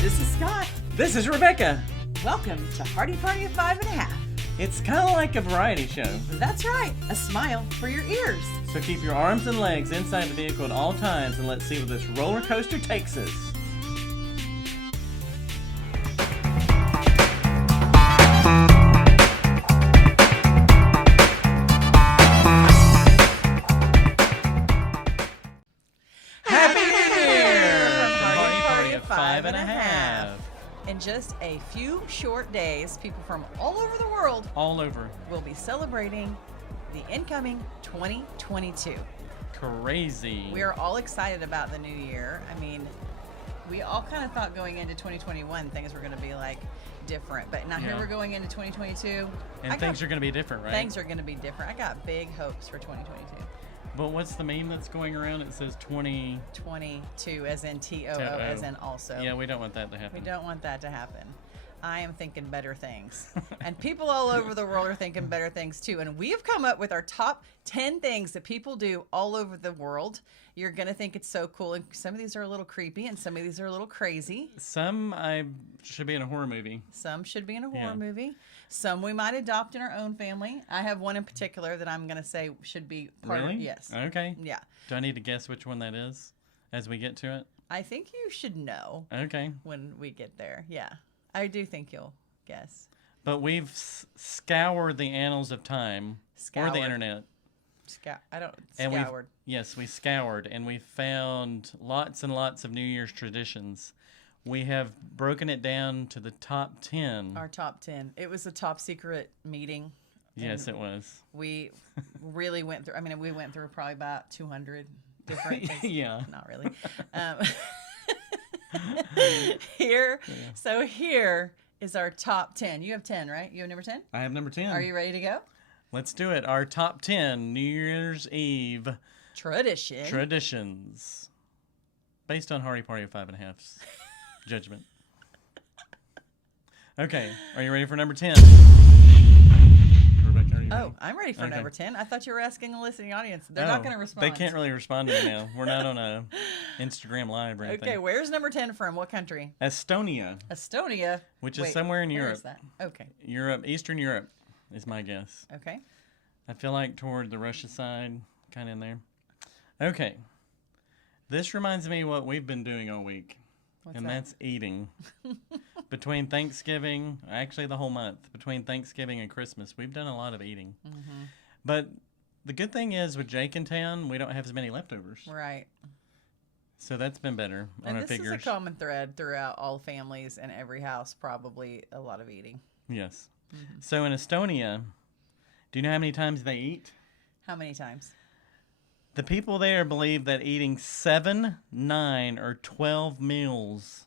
This is Scott. This is Rebecca. Welcome to Hardy Party of 5.5. It's kind of like a variety show. That's right, a smile for your ears. So keep your arms and legs inside the vehicle at all times and let's see where this roller coaster takes us. Happy New Year! From Hardy Party of 5.5. In just a few short days, people from all over the world All over. will be celebrating the incoming 2022. Crazy. We are all excited about the new year. I mean, we all kind of thought going into 2021 things were going to be like different, but now here Yeah. we're going into 2022. And things are going to be different, right? Things are going to be different. I got big hopes for 2022. But what's the meme that's going around? It says 20. 22 as in TOO as in also. Yeah, we don't want that to happen. We don't want that to happen. I am thinking better things. And people all over the world are thinking better things too. And we have come up with our top 10 things that people do all over the world. You're going to think it's so cool. And some of these are a little creepy and some of these are a little crazy. Some I should be in a horror movie. Some should be in a horror Yeah. movie. Some we might adopt in our own family. I have one in particular that I'm going to say should be part Really? of. Yes. Okay. Yeah. Do I need to guess which one that is as we get to it? I think you should know Okay. when we get there. Yeah. I do think you'll guess. But we've scoured the annals of time or Scoured. the internet. And Scoured. Yes, we scoured and we found lots and lots of New Year's traditions. We have broken it down to the top 10. Our top 10. It was a top secret meeting. Yes, and it was. We really went through, we went through probably about 200 different things. Yeah. Not really. Here is our top 10. You have 10, right? You have number 10? I have number 10. Are you ready to go? Let's do it. Our top 10 New Year's Eve Tradition. traditions. Based on Hardy Party of 5.5's judgment. Okay, are you ready for number 10? Rebecca, are you ready? Oh, I'm ready for Okay. number 10. I thought you were asking the listening audience. They're not going to respond. They can't really respond to me now. We're not on a Instagram Live or anything. Okay, where's number 10 from? What country? Estonia, Estonia. which is Wait, somewhere in where Europe. is that? Okay. Europe, Eastern Europe is my guess. Okay. I feel like toward the Russia side, kind of in there. Okay. This reminds me what we've been doing all week. What's and that? that's eating. Between Thanksgiving, actually the whole month, between Thanksgiving and Christmas, we've done a lot of eating. Mm-hmm. But the good thing is with Jake in town, we don't have as many leftovers. Right. So that's been better on And our this figures. is a common thread throughout all families and every house, probably a lot of eating. Yes. Mm-hmm. So in Estonia, do you know how many times they eat? How many times? The people there believe that eating 7, 9, or 12 meals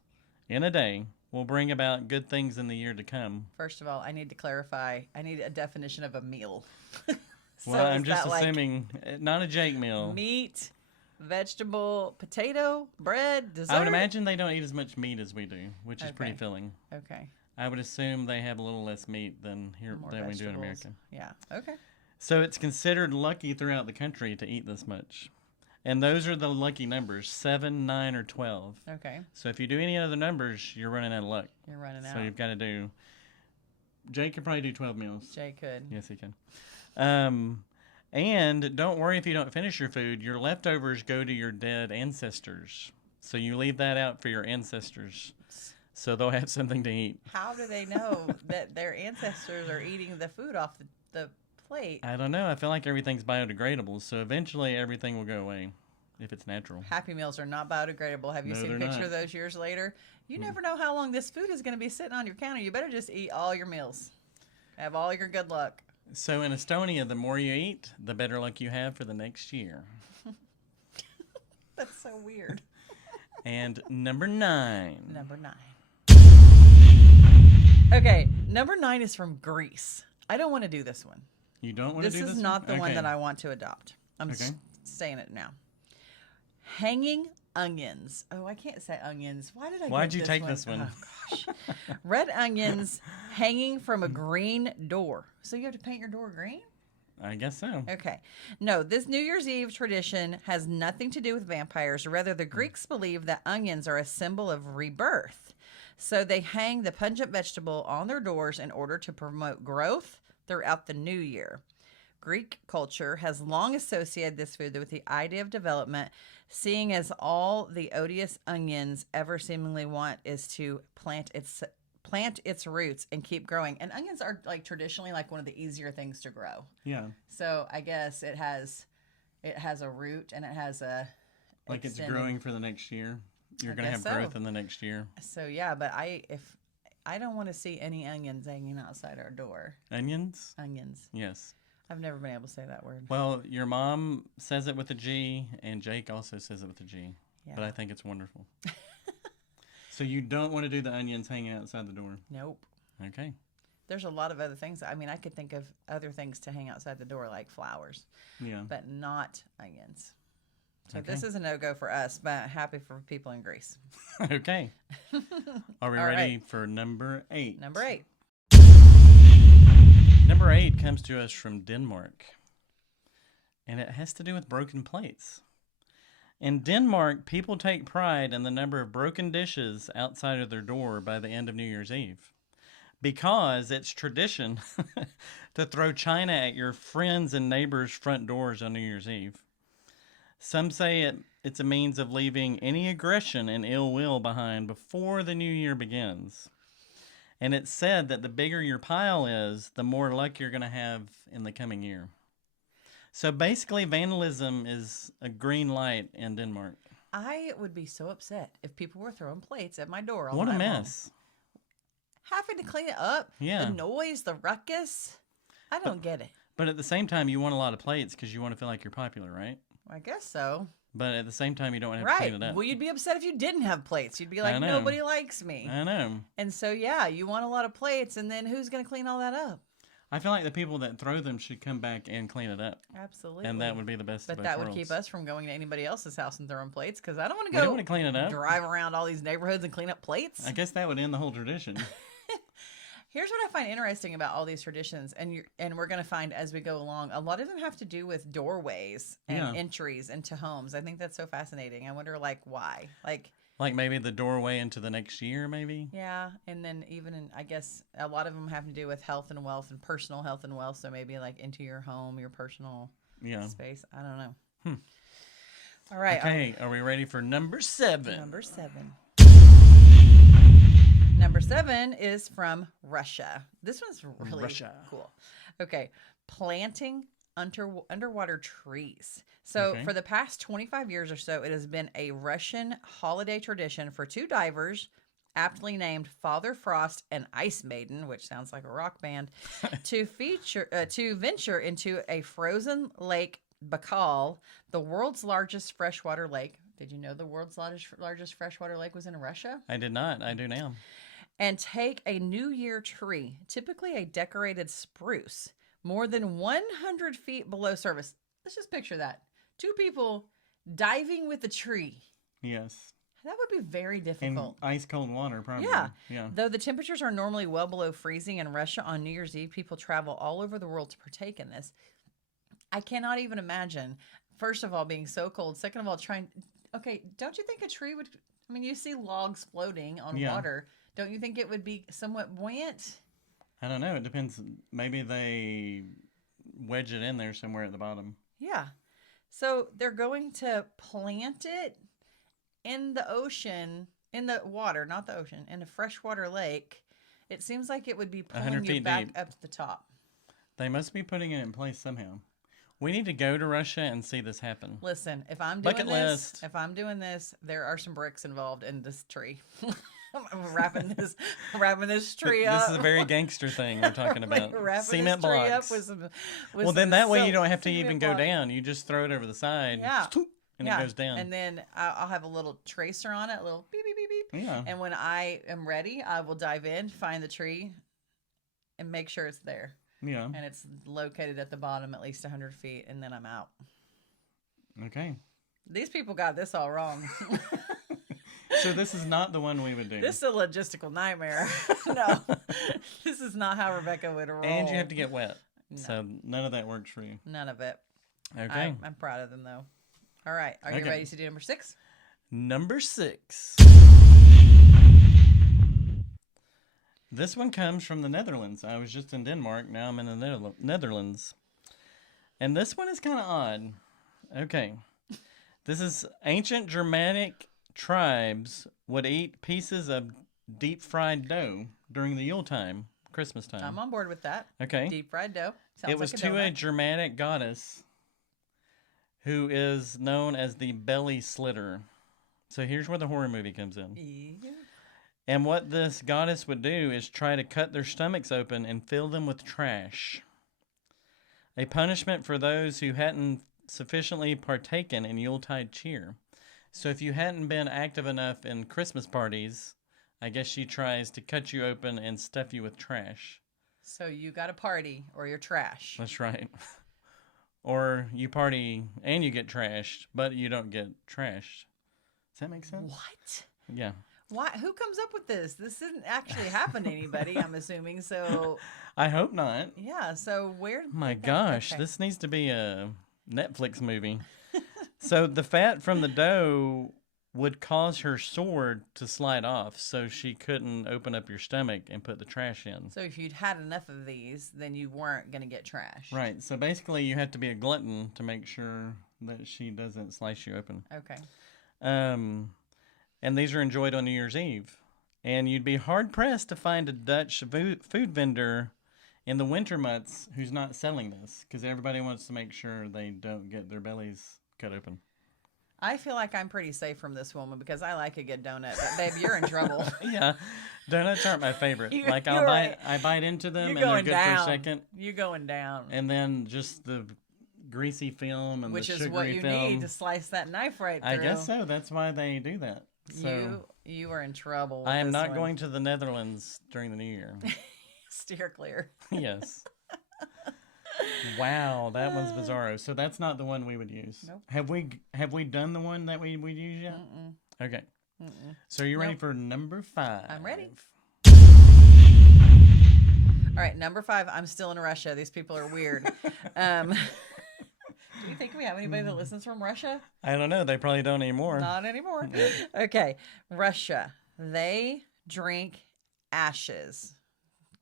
in a day will bring about good things in the year to come. First of all, I need to clarify. I need a definition of a meal. So Well, I'm is just that like assuming not a Jake meal. meat, vegetable, potato, bread, dessert? I would imagine they don't eat as much meat as we do, which is pretty Okay. filling. Okay. I would assume they have a little less meat than here More than we do in vegetables. America. Yeah. Okay. So it's considered lucky throughout the country to eat this much. And those are the lucky numbers, 7, 9, or 12. Okay. So if you do any other numbers, you're running out of luck. You're running So out. you've got to do. Jake could probably do 12 meals. Jay could. Yes, he can. And don't worry if you don't finish your food. Your leftovers go to your dead ancestors. So you leave that out for your ancestors. So they'll have something to eat. How do they know that their ancestors are eating the food off the plate? I don't know. I feel like everything's biodegradable. So eventually everything will go away if it's natural. Happy Meals are not biodegradable. Have you No, seen a they're picture not. of those years later? You never know how long this food is going to be sitting on your counter. You better just eat all your meals. Have all your good luck. So in Estonia, the more you eat, the better luck you have for the next year. That's so weird. And number 9. Number 9. Okay, number 9 is from Greece. I don't want to do this one. You don't want to This do this? is not the one Okay. that I want to adopt. I'm Okay. saying it now. Hanging onions. Oh, I can't say onions. Why did I Why'd get you take this one? Oh, gosh. Red onions hanging from a green door. So you have to paint your door green? I guess so. Okay. No, this New Year's Eve tradition has nothing to do with vampires. Rather, the Greeks believe that onions are a symbol of rebirth. So they hang the pungent vegetable on their doors in order to promote growth throughout the new year. Greek culture has long associated this food with the idea of development, seeing as all the odious onions ever seemingly want is to plant its roots and keep growing. And onions are like traditionally like one of the easier things to grow. Yeah. So I guess it has a root and it has a Like extended, it's growing for the next year. You're I going to have guess so. growth in the next year. So yeah, but if I don't want to see any onions hanging outside our door. Onions? Onions. Yes. I've never been able to say that word. Well, your mom says it with a G, and Jake also says it with a G. Yeah. But I think it's wonderful. So you don't want to do the onions hanging outside the door? Nope. Okay. There's a lot of other things. I mean, I could think of other things to hang outside the door like flowers, Yeah. but not onions. So Okay. this is a no-go for us, but happy for people in Greece. Okay. Are we All ready right. for number 8? Number 8. Number 8 comes to us from Denmark, and it has to do with broken plates. In Denmark, people take pride in the number of broken dishes outside of their door by the end of New Year's Eve, because it's tradition to throw china at your friends' and neighbors' front doors on New Year's Eve. Some say it's a means of leaving any aggression and ill will behind before the new year begins. And it's said that the bigger your pile is, the more luck you're going to have in the coming year. So basically, vandalism is a green light in Denmark. I would be so upset if people were throwing plates at my door all What a night long. mess. Having to clean it up. Yeah. The noise, the ruckus. I don't get it. But at the same time, you want a lot of plates because you want to feel like you're popular, right? I guess so. But at the same time, you don't want to have to Right. clean it up. Well, you'd be upset if you didn't have plates. You'd be I like, know. nobody likes me. I know. And so, yeah, you want a lot of plates, and then who's going to clean all that up? I feel like the people that throw them should come back and clean it up. Absolutely. And that would be the best But of both that would worlds. keep us from going to anybody else's house and throwing plates because I don't want to We don't go want to clean it up. drive around all these neighborhoods and clean up plates. I guess that would end the whole tradition. Here's what I find interesting about all these traditions, and we're going to find as we go along, a lot of them have to do with doorways and Yeah. entries into homes. I think that's so fascinating. I wonder, like, why? Like, Like maybe the doorway into the next year, maybe? yeah, and then even in, I guess, a lot of them have to do with health and wealth and personal health and wealth. So maybe like into your home, your personal Yeah. space. I don't know. All right. Okay, are we ready for number 7? Number 7. Number 7 is from Russia. This one's really Russia. cool. Okay. Planting underwater trees. So Okay. for the past 25 years or so, it has been a Russian holiday tradition for 2 divers, aptly named Father Frost and Ice Maiden, which sounds like a rock band, to venture into a frozen lake Baikal, the world's largest freshwater lake. Did you know the world's largest freshwater lake was in Russia? I did not. I do now. And take a New Year tree, typically a decorated spruce, more than 100 feet below surface. Let's just picture that. 2 people diving with a tree. Yes. That would be very In difficult. ice cold water, probably. Yeah. Yeah. Though the temperatures are normally well below freezing in Russia on New Year's Eve, people travel all over the world to partake in this. I cannot even imagine, first of all, being so cold. Second of all, okay, don't you think a tree would, I mean, you see logs floating on Yeah. water. Don't you think it would be somewhat buoyant? I don't know. It depends. Maybe they wedge it in there somewhere at the bottom. Yeah. So they're going to plant it in the ocean, in the water, not the ocean, in a freshwater lake. It seems like it would be 100 pulling you feet back deep. up to the top. They must be putting it in place somehow. We need to go to Russia and see this happen. Listen, if I'm doing Bucket this, list. there are some bricks involved in this tree. I'm wrapping this tree up. This is a very gangster thing we're talking about. Wrapping Cement this tree blocks. up with some, Well, then that way you silk don't have to cement even go block. down. You just throw it over the side. Yeah. And Yeah. it goes down. And then I'll have a little tracer on it, a little beep, beep, beep, beep. Yeah. And when I am ready, I will dive in, find the tree, and make sure it's there. Yeah. And it's located at the bottom at least 100 feet, and then I'm out. Okay. These people got this all wrong. So this is not the one we would do. This is a logistical nightmare. No, this is not how Rebecca would roll. And you have to get wet. So none of that works for you. None of it. Okay. I'm proud of them though. All right. Are you Okay. ready to do number 6? Number 6. This one comes from the Netherlands. I was just in Denmark. Now I'm in the Netherlands. And this one is kind of odd. Okay. This is ancient Germanic tribes would eat pieces of deep fried dough during the Yule time, Christmas time. I'm on board with that. Okay. Deep fried dough. Sounds It was like to a donut. Germanic goddess who is known as the belly slitter. So here's where the horror movie comes in. Yeah. And what this goddess would do is try to cut their stomachs open and fill them with trash. A punishment for those who hadn't sufficiently partaken in Yuletide cheer. So if you hadn't been active enough in Christmas parties, I guess she tries to cut you open and stuff you with trash. So you got a party or you're trash. That's right. Or you party and you get trashed, but you don't get trashed. Does that make sense? What? Yeah. Why? Who comes up with this? This didn't actually happen to anybody, I'm assuming. So, I hope not. yeah. So where? My did that- gosh, okay. this needs to be a Netflix movie. So the fat from the dough would cause her sword to slide off, so she couldn't open up your stomach and put the trash in. So if you'd had enough of these, then you weren't gonna get trash. Right. So basically, you have to be a glutton to make sure that she doesn't slice you open. Okay. And these are enjoyed on New Year's Eve. And you'd be hard pressed to find a Dutch food vendor in the winter months who's not selling this, because everybody wants to make sure they don't get their bellies cut open. I feel like I'm pretty safe from this woman because I like a good donut. But babe, you're in trouble. Yeah, donuts aren't my favorite. You- Like you're I bite into them You're and they're going good down. for a second, You're going down. and then just the greasy film and Which the is sugary what you film. need to slice that knife right through. I guess so. That's why they do that. So You are in trouble. I am with this not one. going to the Netherlands during the New Year. Steer clear. Yes. Wow, that one's bizarro. So that's not the one we would use. Nope. Have we done the one that we would use yet? Mm-mm. Okay. Mm-mm. So you're ready Nope. for number 5? I'm ready. All right, number 5. I'm still in Russia. These people are weird. Do you think we have anybody that listens from Russia? I don't know. They probably don't anymore. Not anymore. Yeah. Okay, Russia. They drink ashes.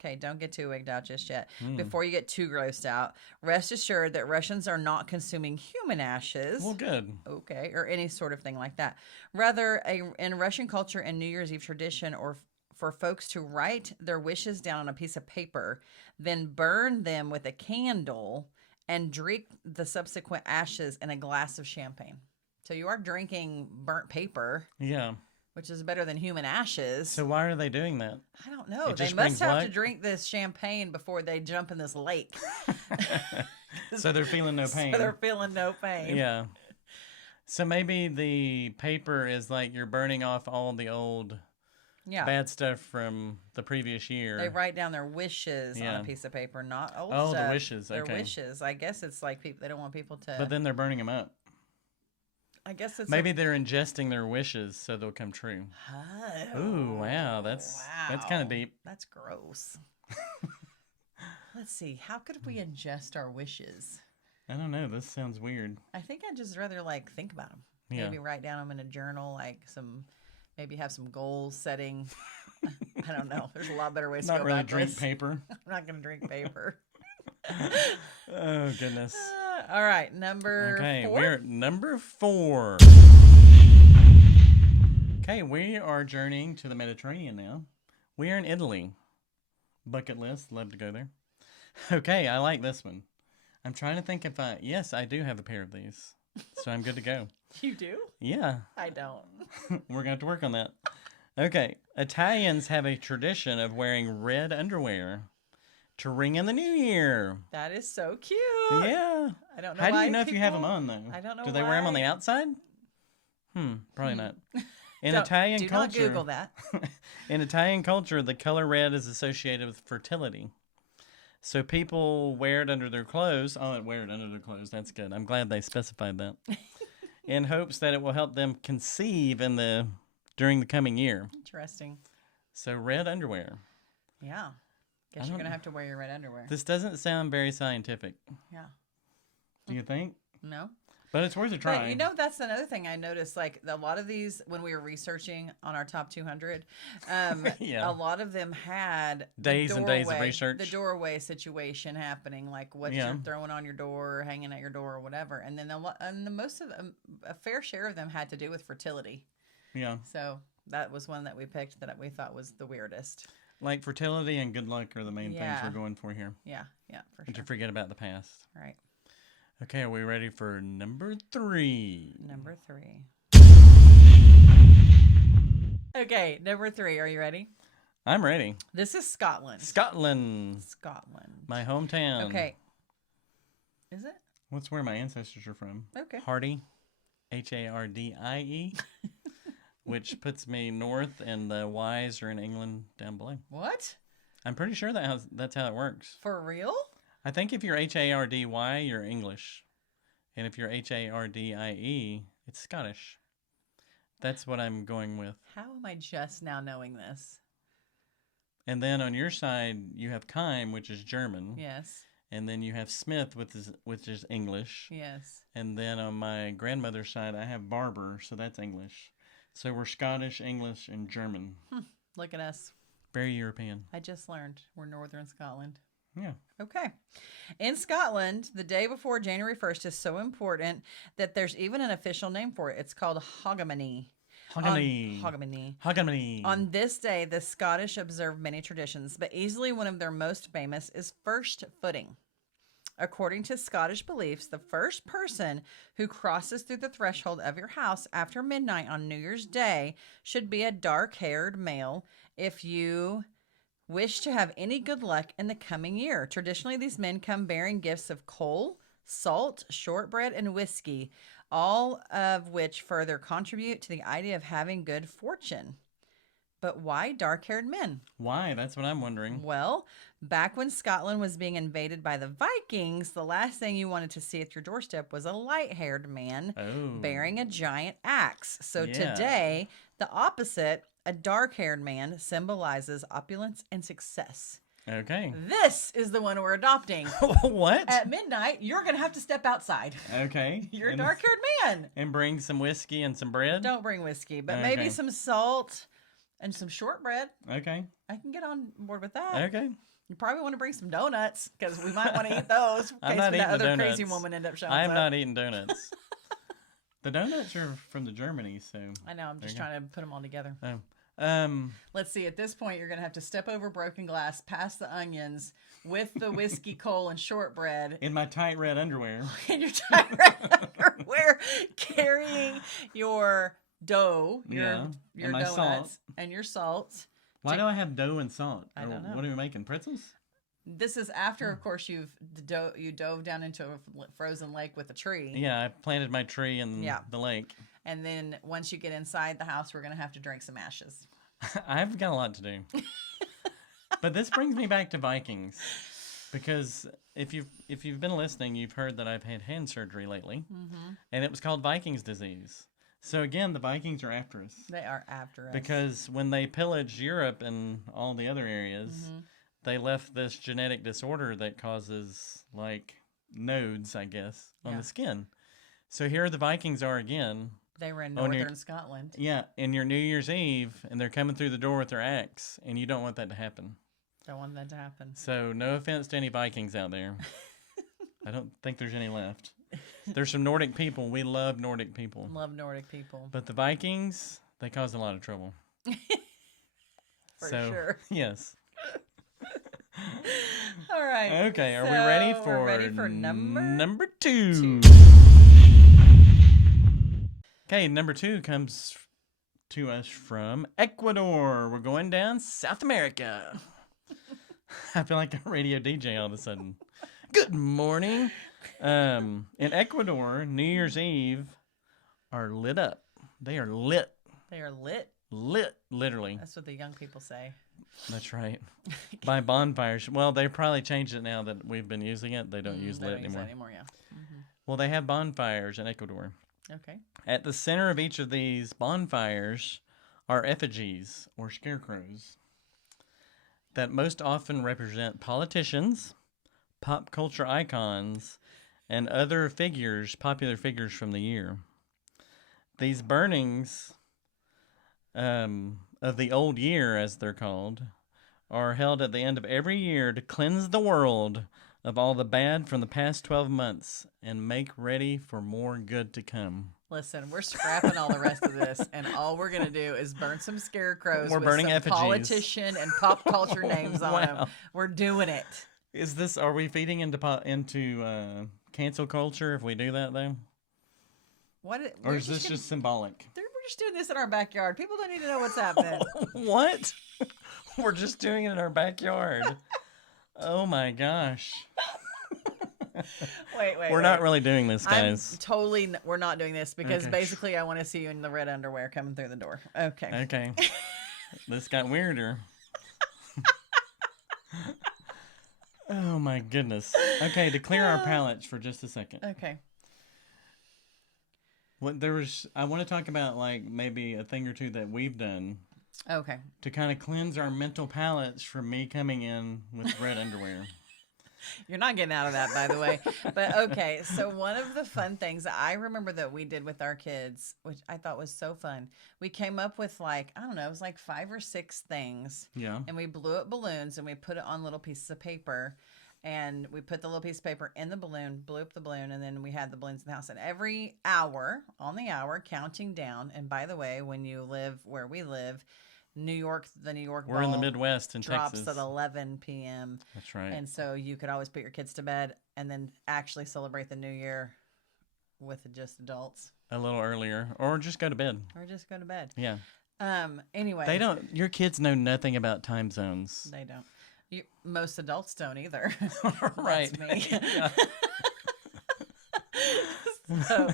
Okay, don't get too wigged out just yet. Before you get too grossed out, rest assured that Russians are not consuming human ashes. Well, good. Okay, or any sort of thing like that. Rather, in Russian culture and New Year's Eve tradition, or for folks to write their wishes down on a piece of paper, then burn them with a candle and drink the subsequent ashes in a glass of champagne. So you are drinking burnt paper, Yeah. which is better than human ashes. So why are they doing that? I don't know. It They just must brings have to luck? drink this champagne before they jump in this lake. So they're feeling no pain. So they're feeling no pain. Yeah. So maybe the paper is like you're burning off all the old Yeah. bad stuff from the previous year. They write down their wishes on Yeah. a piece of paper, not old Oh, the stuff. wishes, Their okay. wishes. I guess it's like people. They don't want people to. But then they're burning them up. I guess it's Maybe they're ingesting their wishes so they'll come true. Oh, Ooh, wow, that's kind of deep. That's gross. Let's see. How could we ingest our wishes? I don't know. This sounds weird. I think I'd just rather like think about them. Yeah. Maybe write down them in a journal, like maybe have some goal setting. I don't know. There's a lot better ways to Not go really about drink this. paper. I'm not going to drink paper. Oh goodness. All right, number Okay, 4. we're at number 4. Okay, we are journeying to the Mediterranean now. We are in Italy. Bucket list, love to go there. Okay, I like this one. I'm trying to think if yes, I do have a pair of these. So I'm good to go. You do? Yeah, I don't. we're going to have to work on that. Okay, Italians have a tradition of wearing red underwear to ring in the new year. That is so cute. Yeah. I don't know How do why you know if you have them people- on, though? I don't know Do they wear them on why. the outside? Probably not. In Don't- Italian do culture, not Google that. in Italian culture, the color red is associated with fertility. So people wear it under their clothes. Oh, wear it under their clothes. That's good. I'm glad they specified that. In hopes that it will help them conceive during the coming year. Interesting. So red underwear. Yeah. Guess you're gonna have to wear your red underwear. This doesn't sound very scientific. Yeah. Do you think? No. But it's worth a try. But you know, that's another thing I noticed. Like a lot of these, when we were researching on our top 200, Yeah. a lot of them had Days and days of doorway- research. The doorway situation happening, like what Yeah. you're throwing on your door, or hanging at your door, or whatever. And then most of them, a fair share of them had to do with fertility. Yeah. So that was one that we picked that we thought was the weirdest. Like fertility and good luck are the main things Yeah. we're going for here. Yeah, for And to sure. forget about the past. All right, Okay, are we ready for number 3? number 3. Okay, number 3. Are you ready? I'm ready. This is Scotland. Scotland, Scotland. my hometown. Okay. Is it? What's where my ancestors are from? Okay. Hardie, Hardie, which puts me north, and the Y's are in England down below. What? I'm pretty sure that's how it works. For real? I think if you're Hardy, you're English. And if you're Hardie, it's Scottish. That's what I'm going with. How am I just now knowing this? And then on your side, you have Keim, which is German. Yes. And then you have Smith, which is English. Yes. And then on my grandmother's side, I have Barber, so that's English. So we're Scottish, English, and German. Look at us. Very European. I just learned we're northern Scotland. Yeah. Okay. In Scotland, the day before January 1st is so important that there's even an official name for it. It's called Hogmanay. Hogmanay. Hogmanay. Hogmanay. On this day, the Scottish observe many traditions, but easily one of their most famous is first footing. According to Scottish beliefs, the first person who crosses through the threshold of your house after midnight on New Year's Day should be a dark-haired male if you wish to have any good luck in the coming year. Traditionally, these men come bearing gifts of coal, salt, shortbread, and whiskey, all of which further contribute to the idea of having good fortune. But why dark-haired men? Why? That's what I'm wondering. Well, back when Scotland was being invaded by the Vikings, the last thing you wanted to see at your doorstep was a light-haired man Oh. bearing a giant axe. So Yeah. today, the opposite, a dark-haired man, symbolizes opulence and success. Okay. This is the one we're adopting. What? At midnight, you're going to have to step outside. Okay. You're a And- dark-haired man. And bring some whiskey and some bread? Don't bring whiskey, but Okay. maybe some salt and some shortbread. Okay. I can get on board with that. Okay. You probably want to bring some donuts because we might want to eat those in I'm case not that eating the other crazy donuts. woman end up showing I am up. not eating donuts. The donuts are from the Germany, so. I know. I'm just you go. trying to put them all together. Oh. Let's see. At this point, you're going to have to step over broken glass, past the onions, with the whiskey, coal, and shortbread, In my tight red underwear. in your tight red underwear, carrying your dough, Yeah, your and my donuts, salt. and your salt. Why do I have dough and salt? I don't know. What are we making? Pretzels? This is after, of course, you dove down into a frozen lake with a tree. Yeah, I planted my tree in Yeah. the lake. And then once you get inside the house, we're going to have to drink some ashes. I've got a lot to do. But this brings me back to Vikings. Because if you've been listening, you've heard that I've had hand surgery lately. Mm-hmm. And it was called Vikings disease. So again, the Vikings are after us. They are after us. Because when they pillaged Europe and all the other areas, Mm-hmm. they left this genetic disorder that causes, like, nodes, I guess, on Yeah. the skin. So here the Vikings are again. They were in on your- northern Scotland. Yeah, in your New Year's Eve, and they're coming through the door with their axe, and you don't want that to happen. Don't want that to happen. So no offense to any Vikings out there. I don't think there's any left. There's some Nordic people. We love Nordic people. Love Nordic people. But the Vikings, they caused a lot of trouble. For So, sure. Yes. All right. Okay, are we So ready we're for ready for number 2? Okay, number 2 comes to us from Ecuador. We're going down South America. I feel like a radio DJ all of a sudden. Good morning. In Ecuador, New Year's Eve are lit up. They are lit. They are lit. Lit, literally. That's what the young people say. That's right. By bonfires. Well, they probably changed it now that we've been using it. They don't use They lit don't use that anymore. anymore, yeah. Well, they have bonfires in Ecuador. Okay. At the center of each of these bonfires are effigies, or scarecrows. that most often represent politicians, pop culture icons, and other popular figures from the year. These burnings of the old year, as they're called, are held at the end of every year to cleanse the world of all the bad from the past 12 months and make ready for more good to come. Listen, we're scrapping all the rest of this, and all we're going to do is burn some scarecrows We're with burning some effigies. politician and pop culture names on them. Wow. We're doing it. Are we feeding into cancel culture if we do that, though? Or is this just symbolic? We're just doing this in our backyard. People don't need to know what's happening. What? We're just doing it in our backyard. Oh my gosh. Wait. We're not really doing this, guys. We're not doing this because Okay. basically I want to see you in the red underwear coming through the door. Okay. Okay. This got weirder. Oh my goodness. Okay, to clear our palates for just a second. Okay. I want to talk about like maybe a thing or two that we've done Okay. to kind of cleanse our mental palates from me coming in with red underwear. You're not getting out of that, by the way. But okay, so one of the fun things I remember that we did with our kids, which I thought was so fun, we came up with like, I don't know, it was like 5 or 6 things. Yeah. And we blew up balloons and we put it on little pieces of paper. And we put the little piece of paper in the balloon, blew up the balloon, and then we had the balloons in the house. And every hour, on the hour, counting down. And by the way, when you live where we live, the New York We're in the ball Midwest in drops Texas. at 11 p.m. That's right. And so you could always put your kids to bed and then actually celebrate the new year with just adults. A little earlier. Or just go to bed. Or just go to bed. Yeah. Anyway. Your kids know nothing about time zones. They don't. Most adults don't either. Right. That's me. So,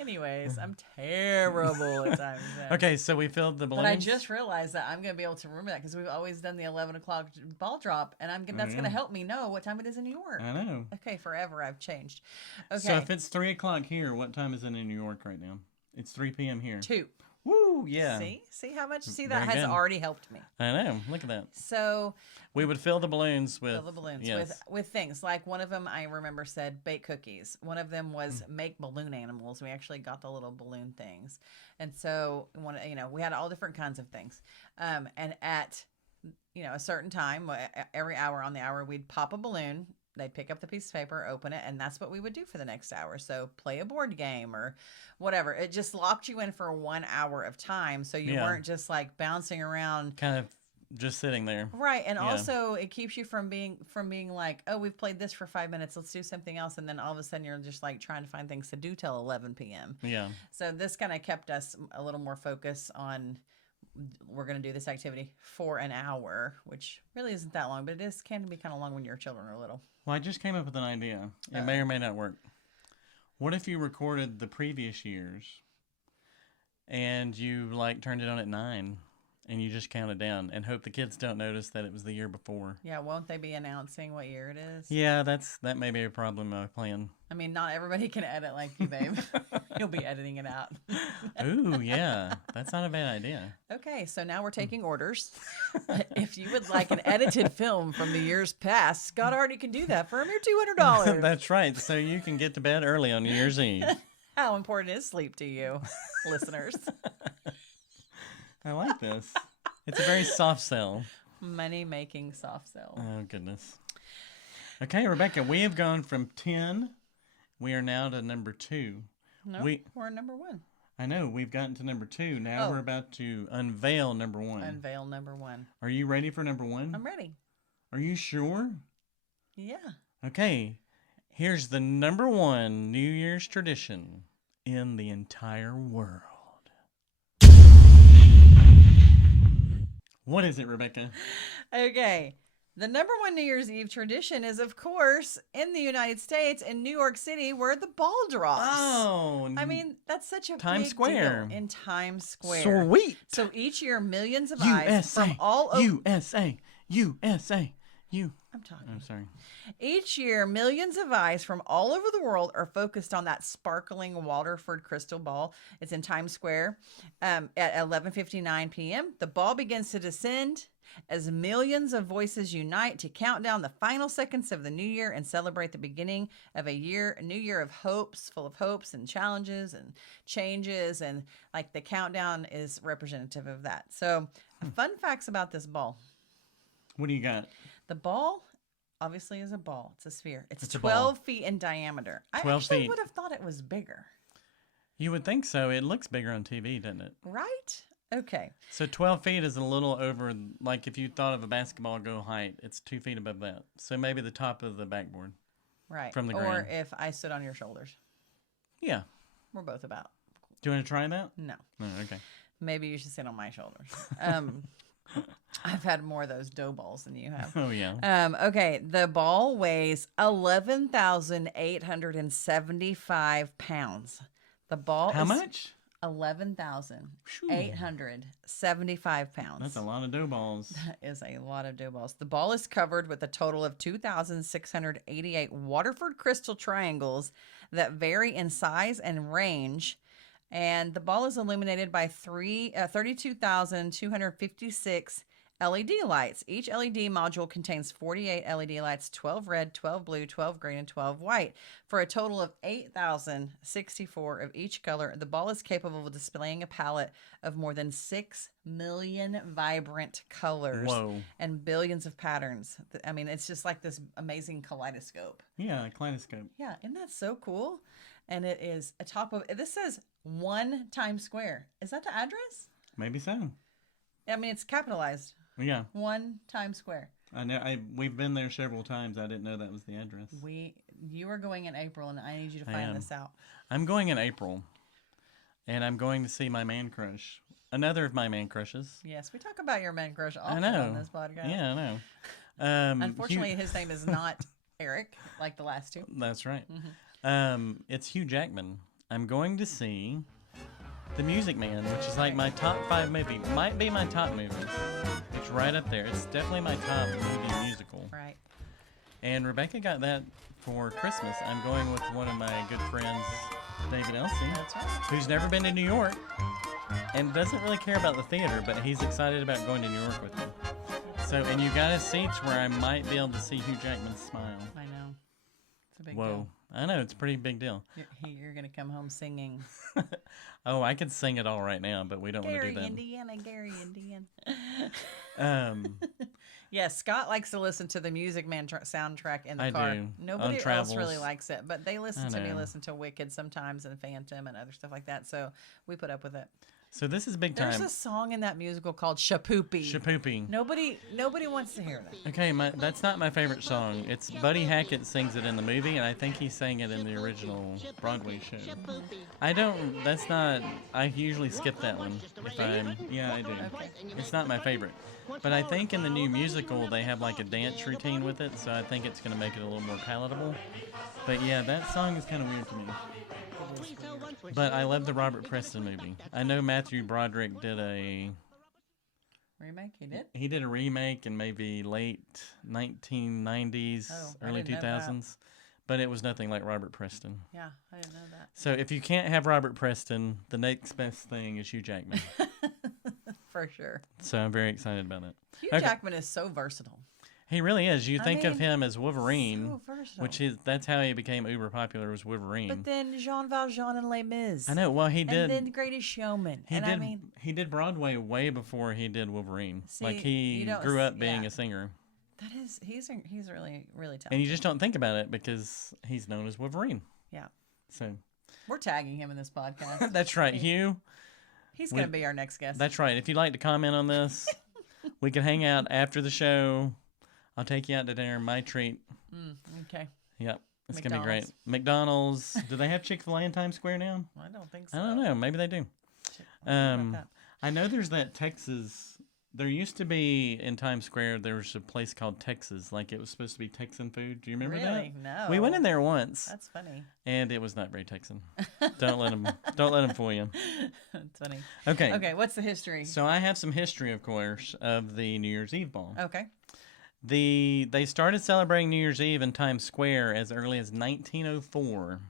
anyways, I'm terrible at time zones. Okay, so we filled the balloons. But I just realized that I'm going to be able to remember that because we've always done the 11 o'clock ball drop, and that's going to help me know what time it is in New York. I know. Okay, forever I've changed. Okay. So if it's 3 o'clock here, what time is it in New York right now? It's 3 p.m. here. 2. Woo, yeah. See how much? See, Very that has good. already helped me. I know. Look at that. So We would fill the balloons with... fill the balloons yes. with things like one of them I remember said bake cookies. One of them was make balloon animals. We actually got the little balloon things, and so we had all different kinds of things. And at a certain time, every hour on the hour, we'd pop a balloon. They'd pick up the piece of paper, open it, and that's what we would do for the next hour. So play a board game or whatever. It just locked you in for 1 hour of time, so you weren't just like bouncing around. Kind of just sitting there. Right, and also it keeps you from being like, oh, we've played this for 5 minutes, let's do something else, and then all of a sudden you're just like trying to find things to do till 11 p.m. Yeah. So this kind of kept us a little more focused on we're going to do this activity for an hour, which really isn't that long, but it can be kind of long when your children are little. Well, I just came up with an idea. It may or may not work. What if you recorded the previous years and you turned it on at 9 and you just counted down and hope the kids don't notice that it was the year before? Yeah, won't they be announcing what year it is? Yeah, that may be a problem playing. I mean, not everybody can edit like you, babe. You'll be editing it out. Ooh, yeah. That's not a bad idea. Okay, so now we're taking orders. If you would like an edited film from the years past, Scott already can do that for a mere $200. That's right. So you can get to bed early on New Year's Eve. How important is sleep to you, listeners? I like this. It's a very soft sell. Money-making soft sell. Oh, goodness. Okay, Rebecca, we have gone from 10. We are now to number 2. No, we're number 1. I know. We've gotten to number 2. Now we're about to unveil number 1. Unveil number 1. Are you ready for number 1? I'm ready. Are you sure? Yeah. Okay. Here's the number 1 New Year's tradition in the entire world. What is it, Rebecca? Okay. The number 1 New Year's Eve tradition is, of course, in the United States, in New York City, where the ball drops. Oh. I mean, that's such a Times big Square. deal in Times Square. Sweet. So each year, millions of eyes from all over. USA. I'm talking. I'm sorry. Each year, millions of eyes from all over the world are focused on that sparkling Waterford crystal ball. It's in Times Square at 11:59 p.m. The ball begins to descend, as millions of voices unite to count down the final seconds of the new year and celebrate the beginning of a new year of hopes, full of hopes and challenges and changes. And like the countdown is representative of that. So, fun facts about this ball. What do you got? The ball obviously is a ball. It's a sphere. It's It's a 12 feet in diameter. 12 I actually feet. would have thought it was bigger. You would think so. It looks bigger on TV, doesn't it? Right? Okay. So 12 feet is a little over, like if you thought of a basketball goal height, it's 2 feet above that. So maybe the top of the backboard. Right. From the or ground. if I stood on your shoulders. Yeah. We're both about. Do you want to try that? No. No, okay. Maybe you should sit on my shoulders. I've had more of those dough balls than you have. Oh, yeah. Okay. The ball weighs 11,875 pounds. The ball How is much? 11,875 pounds. That's a lot of dough balls. That is a lot of dough balls. The ball is covered with a total of 2,688 Waterford crystal triangles that vary in size and range. And the ball is illuminated by 32,256 LED lights. Each LED module contains 48 LED lights, 12 red, 12 blue, 12 green, and 12 white, for a total of 8,064 of each color. The ball is capable of displaying a palette of more than 6 million vibrant colors Whoa. and billions of patterns. I mean, it's just like this amazing kaleidoscope. Yeah, a kaleidoscope. Yeah, isn't that so cool? And it is atop of, this says 1 Times Square. Is that the address? Maybe so. I mean, it's capitalized. Yeah. 1 Times Square. I know. We've been there several times. I didn't know that was the address. You are going in April, and I need you to I find am. this out. I'm going in April, and I'm going to see my man crush. Another of my man crushes. Yes, we talk about your man crush I often know. on this podcast. Yeah, I know. Unfortunately, his name is not Eric, like the last two. That's right. Mm-hmm. It's Hugh Jackman. I'm going to see The Music Man, which is like my top 5 movie. Might be my top movie. It's right up there. It's definitely my top movie musical. Right. And Rebecca got that for Christmas. I'm going with one of my good friends, David Elsey, That's right. who's never been to New York and doesn't really care about the theater, but he's excited about going to New York with me. So, and you got us seats where I might be able to see Hugh Jackman smile. I know. It's a big Whoa. deal. I know, it's a pretty big deal. You're going to come home singing. Oh, I could sing it all right now, but we don't want to Gary, do that. Indiana, Gary, Indiana. Yeah, Scott likes to listen to the Music Man soundtrack in the I car. do, Nobody on else really travels. likes it, but they listen I to me know. listen to Wicked sometimes and Phantom and other stuff like that. So we put up with it. So this is big There's time. a song in that musical called Shapoopy. Shapoopy. Nobody wants to hear that. Okay, that's not my favorite song. It's Buddy Hackett sings it in the movie, and I think he sang it in the original Broadway show. I usually skip that one. Yeah, I do. Okay. It's not my favorite. But I think in the new musical, they have like a dance routine with it, so I think it's going to make it a little more palatable. But yeah, that song is kind of weird to me. But I love the Robert Preston movie. I know Matthew Broderick did a Remake? He did? He did a remake in maybe late 1990s, Oh, I early didn't know that. 2000s, but it was nothing like Robert Preston. Yeah, I didn't know that. So if you can't have Robert Preston, the next best thing is Hugh Jackman. For sure. So I'm very excited about it. Hugh Okay. Jackman is so versatile. He really is. You I think of mean, him as Wolverine, So versatile. which is that's how he became uber popular was Wolverine. But then Jean Valjean and Les Mis. I know. Well, he did. And then Greatest Showman. He and did. I mean, He did Broadway way before he did Wolverine. Like See, he you don't grew s- up being yeah. a singer, he's really, really talented. and you just don't think about it because he's known as Wolverine. Yeah. So We're tagging him in this podcast. that's right, Hugh. He's going to We- be our next guest. That's right. If you'd like to comment on this, we can hang out after the show. I'll take you out to dinner. My treat. Okay. Yep. It's going to be great. McDonald's. Do they have Chick-fil-A in Times Square now? I don't think so. I don't know. Maybe they do. I don't know about that. I know there's that Texas. There used to be in Times Square, there was a place called Texas. Like it was supposed to be Texan food. Do you remember Really? that? No. We went in there once, That's funny. and it was not very Texan. Don't let them fool you. That's funny. Okay. Okay, what's the history? So I have some history, of course, of the New Year's Eve ball. Okay. They started celebrating New Year's Eve in Times Square as early as 1904.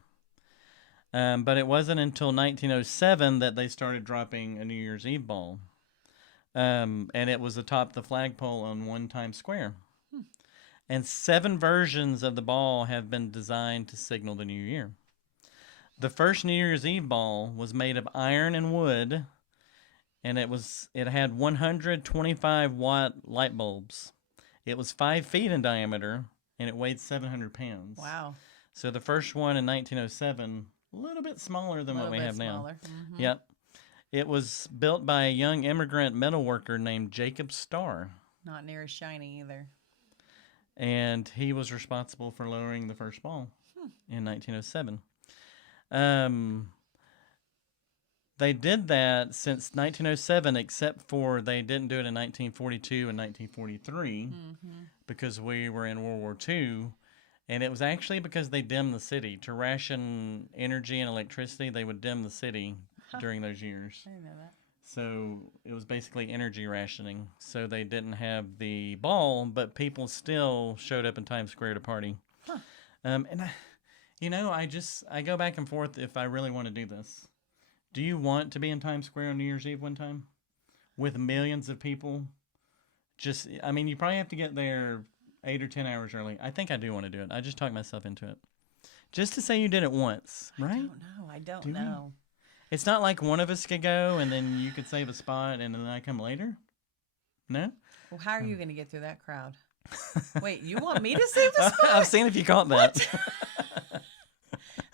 But it wasn't until 1907 that they started dropping a New Year's Eve ball. And it was atop the flagpole on One Times Square. And 7 versions of the ball have been designed to signal the new year. The first New Year's Eve ball was made of iron and wood, and it had 125-watt light bulbs. It was 5 feet in diameter, and it weighed 700 pounds. Wow. So the first one in 1907, a little bit smaller than what we have now. Mm-hmm. Yep. It was built by a young immigrant metal worker named Jacob Starr. Not near as shiny either. And he was responsible for lowering the first ball in 1907. They did that since 1907, except for they didn't do it in 1942 and 1943 because we were in World War II. And it was actually because they dimmed the city. To ration energy and electricity, they would dim the city during those years. I didn't know that. So it was basically energy rationing. So they didn't have the ball, but people still showed up in Times Square to party. And I go back and forth if I really want to do this. Do you want to be in Times Square on New Year's Eve one time with millions of people? You probably have to get there 8 or 10 hours early. I think I do want to do it. I just talked myself into it. Just to say you did it once, right? I don't know. It's not like one of us could go and then you could save a spot and then I come later? No? Well, how are you going to get through that crowd? Wait, you want me to save the spot? I've seen if you caught that.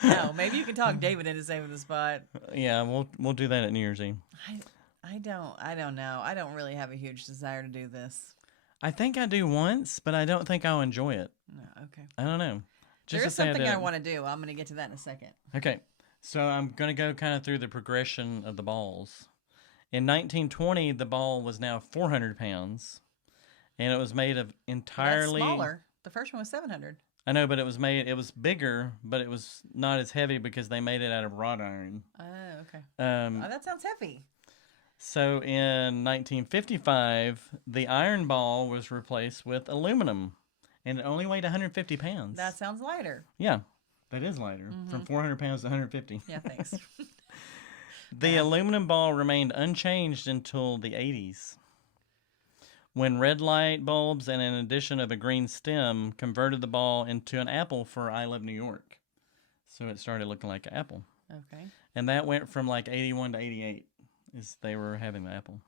No, maybe you can talk David into saving the spot. Yeah, we'll do that at New Year's Eve. I don't know. I don't really have a huge desire to do this. I think I do once, but I don't think I'll enjoy it. No, okay. I don't know. There is something I want to do. I'm going to get to that in a second. Okay. So I'm going to go kind of through the progression of the balls. In 1920, the ball was now 400 pounds, and it was made of entirely... That's smaller. The first one was 700. I know, but it was bigger, but it was not as heavy because they made it out of wrought iron. Oh, okay. That sounds heavy. So in 1955, the iron ball was replaced with aluminum, and it only weighed 150 pounds. That sounds lighter. Yeah, that is lighter, from 400 pounds to 150. Yeah, thanks. The aluminum ball remained unchanged until the 80s, when red light bulbs and an addition of a green stem converted the ball into an apple for I Love New York. So it started looking like an apple. Okay. And that went from like 81 to 88 as they were having the apple.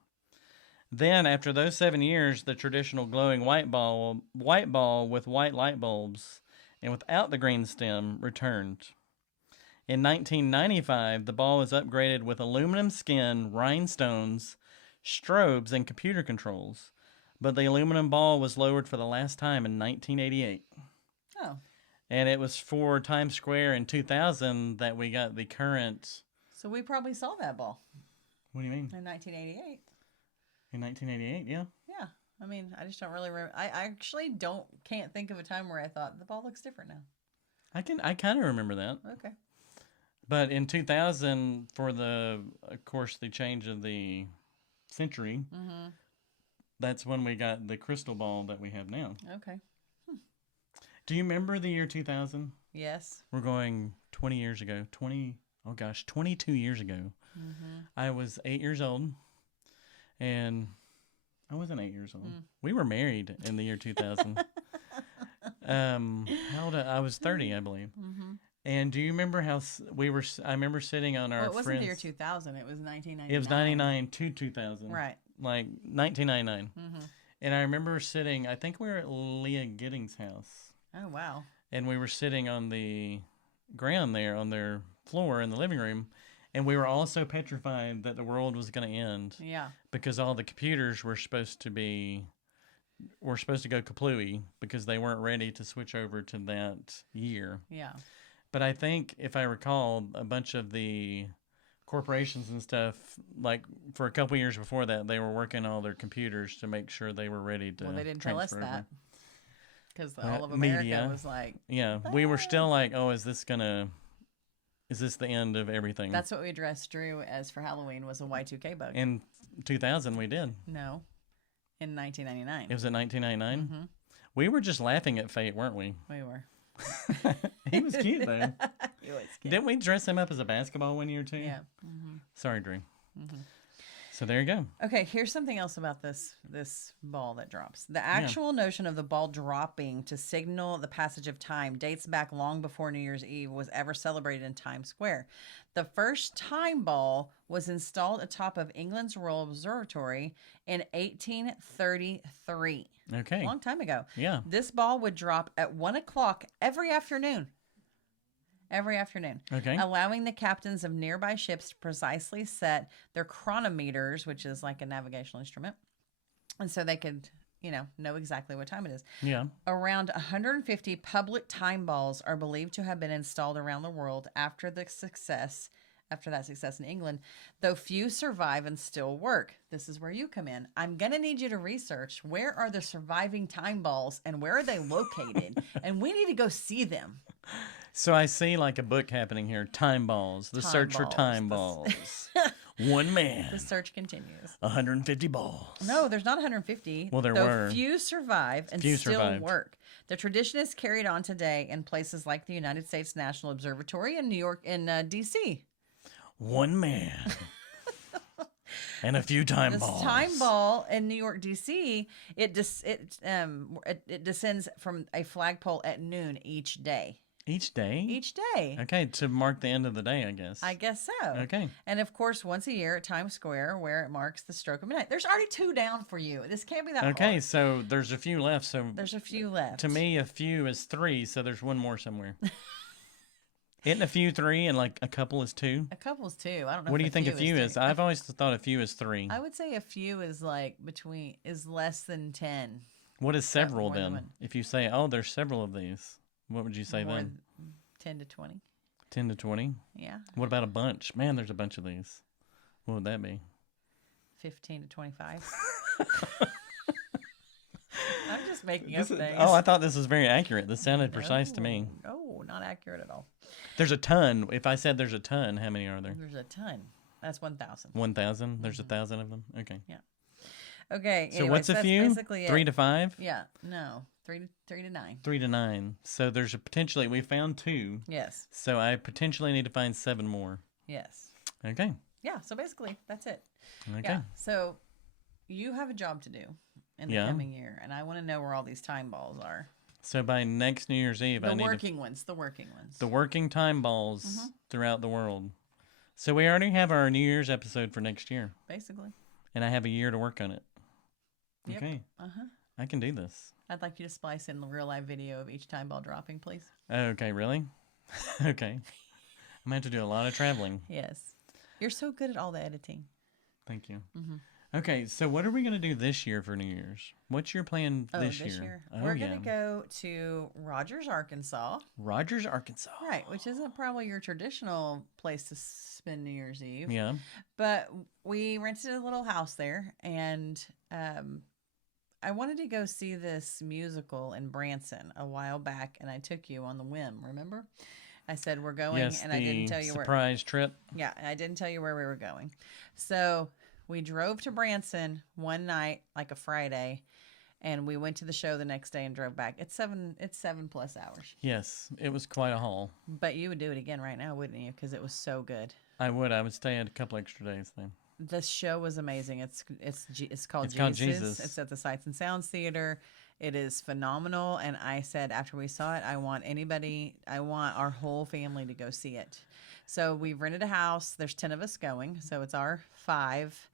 Then, after those 7 years, the traditional glowing white ball with white light bulbs and without the green stem returned. In 1995, the ball was upgraded with aluminum skin, rhinestones, strobes, and computer controls. But the aluminum ball was lowered for the last time in 1988. Oh. And it was for Times Square in 2000 that we got the current... So we probably saw that ball. What do you mean? In 1988. In 1988, yeah. Yeah. I mean, I just don't really remember. I actually can't think of a time where I thought the ball looks different now. I kind of remember that. Okay. But in 2000, for the change of the century, that's when we got the crystal ball that we have now. Okay. Do you remember the year 2000? Yes. We're going 20 years ago. 22 years ago. I was 8 years old, and I wasn't 8 years old. We were married in the year 2000. How old? I was 30, I believe. And do you remember how we were? I remember sitting on our. Well, it wasn't friends, the year 2000. It was 1999. It was 99 to 2000. Right. Like 1999. And I remember sitting. I think we were at Leah Giddings' house. Oh wow. And we were sitting on the ground there on their floor in the living room. And we were all so petrified that the world was going to end. Yeah. Because all the computers were supposed to go kaplooey because they weren't ready to switch over to that year. Yeah. But I think, if I recall, a bunch of the corporations and stuff, like for a couple years before that, they were working on all their computers to make sure they were ready to. Well, they didn't tell us transfer over. that. Because all of America was like. Yeah, we were still like, oh, is this the end of everything? That's what we dressed Drew as for Halloween, was a Y2K bug. In 2000, we did. No. In 1999. It was in 1999? We were just laughing at fate, weren't we? We were. He was cute, though. He was cute. Didn't we dress him up as a basketball one year, too? Yeah. Sorry, Drew. So there you go. Okay, here's something else about this ball that drops. The actual notion of the ball dropping to signal the passage of time dates back long before New Year's Eve was ever celebrated in Times Square. The first time ball was installed atop of England's Royal Observatory in 1833. Okay. A long time ago. Yeah. This ball would drop at 1 o'clock every afternoon. Every afternoon. Okay. Allowing the captains of nearby ships to precisely set their chronometers, which is like a navigational instrument, and so they could, know exactly what time it is. Yeah. Around 150 public time balls are believed to have been installed around the world after that success in England, though few survive and still work. This is where you come in. I'm going to need you to research where are the surviving time balls and where are they located? And we need to go see them. So I see like a book happening here. Time balls. The search for time balls. One man. The search continues. 150 balls. No, there's not 150. Well, there though were. Few survive and Few still survived. work. The tradition is carried on today in places like the United States National Observatory in New York, in D.C. One man. And a few time balls. This time ball in New York, D.C., it descends from a flagpole at noon each day. Each day? Each day. Okay, to mark the end of the day, I guess. I guess so. Okay. And of course, once a year at Times Square, where it marks the stroke of midnight. There's already 2 down for you. This can't be that Okay, hard. so there's a few left. So There's a few left. to me, a few is 3, so there's one more somewhere. Isn't a few 3 and like a couple is 2? A couple's 2. I don't know. What do if you think a few is? 3. I've always thought a few is 3. I would say a few is like is less than 10. What is several more than then? one. If you say, oh, there's several of these, what would you say More then? than 10 to 20. 10 to 20? Yeah. What about a bunch? Man, there's a bunch of these. What would that be? 15 to 25. I'm just making up things. Oh, I thought this was very accurate. This sounded precise to me. No, not accurate at all. There's a ton. If I said there's a ton, how many are there? There's a ton. That's 1,000. 1,000? There's 1,000 of them? Okay. Okay. So anyway, what's a that's few? basically 3 it. to 5? Yeah. No. 3 to 9. 3 to 9. So there's a potentially, we found 2. Yes. So I potentially need to find 7 more. Yes. Okay. Yeah. So basically, that's it. Okay. Yeah. So you have a job to do in the coming year, and I want to know where all these time balls are. So by next New Year's Eve, I The need working ones. The working ones. the working time balls throughout the world. So we already have our New Year's episode for next year, Basically. and I have a year to work on it. Yep. Okay. Uh-huh. I can do this. I'd like you to splice in the real live video of each time ball dropping, please. Okay, really? Okay. I'm going to have to do a lot of traveling. Yes. You're so good at all the editing. Thank you. Okay, so what are we going to do this year for New Year's? What's your plan this year? Oh, We're going to go to Rogers, Arkansas. Rogers, Arkansas. Right, which isn't probably your traditional place to spend New Year's Eve. Yeah. But we rented a little house there, and I wanted to go see this musical in Branson a while back, and I took you on the whim, remember? I said, we're going, Yes, and I didn't tell you where. surprise trip. Yeah, and I didn't tell you where we were going. So we drove to Branson one night, like a Friday, and we went to the show the next day and drove back. It's 7+ hours. Yes, it was quite a haul. But you would do it again right now, wouldn't you? Because it was so good. I would stay a couple extra days then. The show was amazing. It's called It's Jesus. called Jesus. It's at the Sights and Sounds Theater. It is phenomenal. And I said after we saw it, I want our whole family to go see it. So we've rented a house. There's 10 of us going. So it's our 5.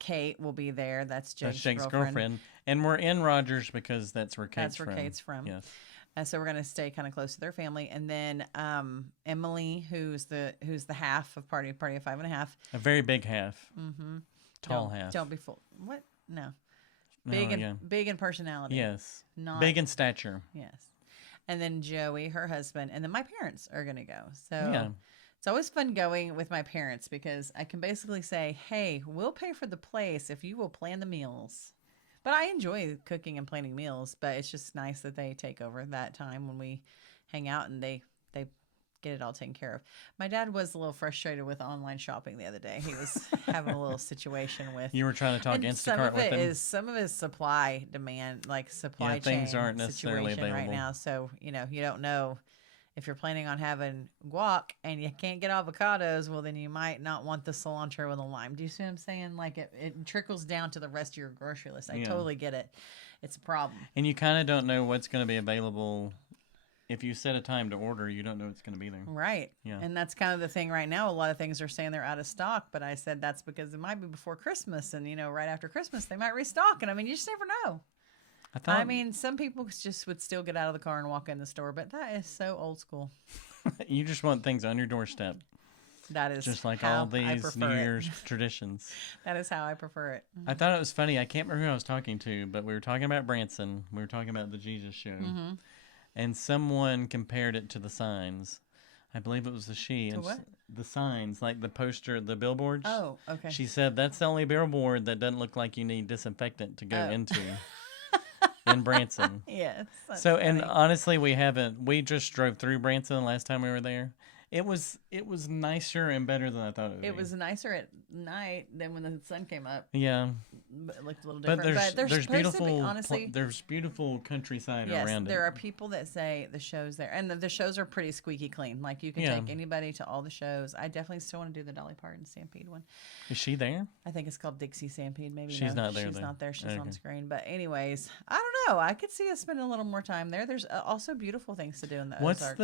Kate will be there. That's Jake's girlfriend. And we're in Rogers because that's where Kate's That's where Kate's from. Yes. So we're gonna stay kind of close to their family, and then Emily, who's the half of Party of 5.5. A very big half. Mm-hmm. Tall half. Don't be full. What? No. No, Big in personality. Yes. Not big in stature. Yes. And then Joey, her husband, and then my parents are gonna go. So Yeah. it's always fun going with my parents because I can basically say, "Hey, we'll pay for the place if you will plan the meals." But I enjoy cooking and planning meals, but it's just nice that they take over that time when we hang out and they get it all taken care of. My dad was a little frustrated with online shopping the other day. He was having a little situation with. You were trying to talk and Instacart with him. Some of his supply demand, like supply chain things aren't necessarily situation right available. now. So you don't know if you're planning on having guac and you can't get avocados, well, then you might not want the cilantro and the lime. Do you see what I'm saying? Like it trickles down to the rest of your grocery list. I totally get it. It's a problem. And you kind of don't know what's going to be available. If you set a time to order, you don't know it's going to be there. Right. Yeah. And that's kind of the thing right now. A lot of things are saying they're out of stock, but I said that's because it might be before Christmas. And, right after Christmas, they might restock. And, you just never know. Some people just would still get out of the car and walk in the store, but that is so old school. You just want things on your doorstep. That is just like how all these New Year's traditions. That is how I prefer it. I thought it was funny. I can't remember who I was talking to, but we were talking about Branson. We were talking about the Jesus show. Mm-hmm. And someone compared it to the signs. I believe it was what? The signs, like the poster, the billboards. Oh, okay. She said that's the only billboard that doesn't look like you need disinfectant to go into. In Branson. Yes. So, funny. And honestly, we just drove through Branson last time we were there. It was nicer and better than I thought it would be. It was nicer at night than when the sun came up. Yeah. But it looked a little different. But there's beautiful, honestly, there's beautiful countryside around it. There are people that say the shows there, and the shows are pretty squeaky clean. Like you can take anybody to all the shows. I definitely still want to do the Dolly Parton Stampede one. Is she there? I think it's called Dixie Stampede. Maybe she's not there. She's not there. She's on screen. But anyways, I don't know. I could see us spending a little more time there. There's also beautiful things to do in the Ozarks.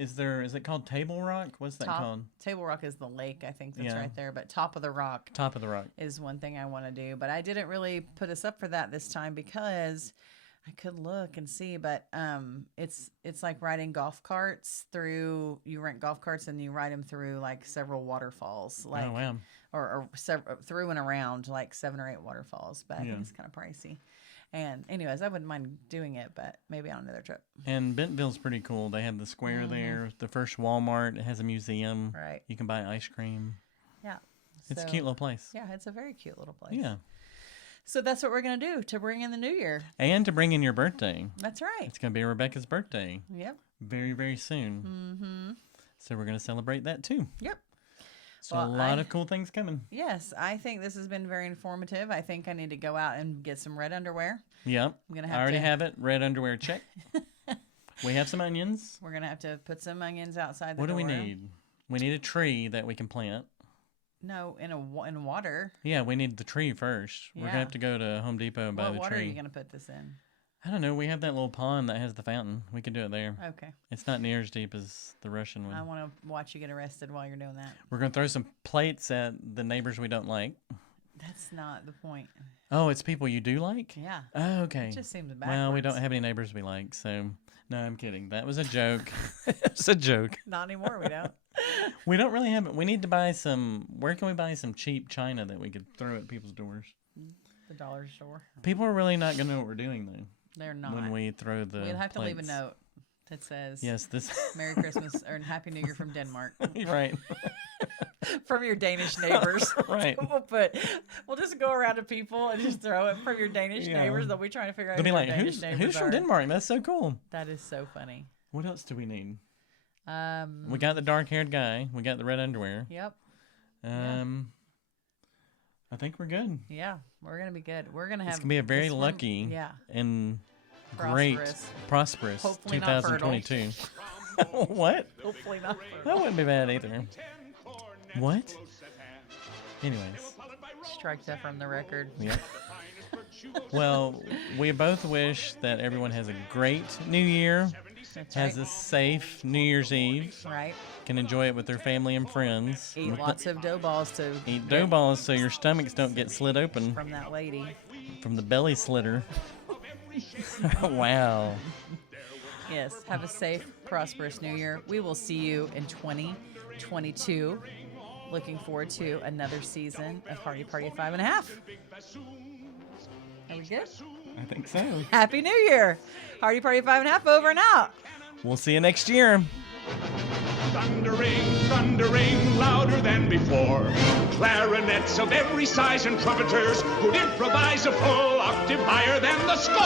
Is it called Table Rock? What's that called? Table Rock is the lake, I think that's right there. But Top of the Rock. Top of the Rock is one thing I want to do. But I didn't really put us up for that this time because I could look and see. But it's like riding golf carts through. You rent golf carts and you ride them through like several waterfalls. Like, oh wow! Or through and around like 7 or 8 waterfalls. But I think it's kind of pricey. And anyways, I wouldn't mind doing it, but maybe on another trip. And Bentonville's pretty cool. They have the square there. The first Walmart. It has a museum. Right. You can buy ice cream. Yeah. It's a cute little place. Yeah, it's a very cute little place. Yeah. So that's what we're going to do to bring in the new year. And to bring in your birthday. That's right. It's going to be Rebecca's birthday. Yep. Very, very soon. Mm-hmm. So we're going to celebrate that too. Yep. So a lot of cool things coming. Yes, I think this has been very informative. I think I need to go out and get some red underwear. Yep. I already have it. Red underwear, check. We have some onions. We're going to have to put some onions outside the door. What do we need? We need a tree that we can plant. No, in water. Yeah, we need the tree first. We're going to have to go to Home Depot and buy the tree. What water are you going to put this in? I don't know. We have that little pond that has the fountain. We can do it there. Okay. It's not near as deep as the Russian one. I want to watch you get arrested while you're doing that. We're going to throw some plates at the neighbors we don't like. That's not the point. Oh, it's people you do like? Yeah. Oh, okay. It just seems backwards. Well, we don't have any neighbors we like, so... No, I'm kidding. That was a joke. It's a joke. Not anymore, we don't. We don't really have it. We need to buy some... Where can we buy some cheap china that we could throw at people's doors? The dollar store. People are really not going to know what we're doing, though. They're not. When we throw the We'd have plates. to leave a note that says... Yes, this... Merry Christmas or Happy New Year from Denmark. Right. From your Danish neighbors. Right. We'll just go around to people and just throw it from your Danish neighbors. They'll be trying to figure out They'll be like, Danish neighbors who's from Denmark? That's so cool. That is so funny. What else do we need? We got the dark-haired guy. We got the red underwear. Yep. I think we're good. Yeah, we're gonna be good. We're gonna have. It's gonna be a very lucky and prosperous hopefully 2022. What? Hopefully not. That wouldn't be bad either. What? Anyways. Strike that from the record. Yeah. Well, we both wish that everyone has a great New Year. Has a safe New Year's Eve. Right. Can enjoy it with their family and friends. Eat lots of dough balls to eat dough balls so your stomachs don't get slit open. From that lady. From the belly slitter. Wow. Yes. Have a safe, prosperous New Year. We will see you in 2022. Looking forward to another season of Hardy Party 5.5. Are we good? I think so. Happy New Year. Hardy Party 5.5 over and out. We'll see you next year. Thundering, thundering, louder than before. Clarinets of every size and trumpeters who'd improvise a full octave higher than the score.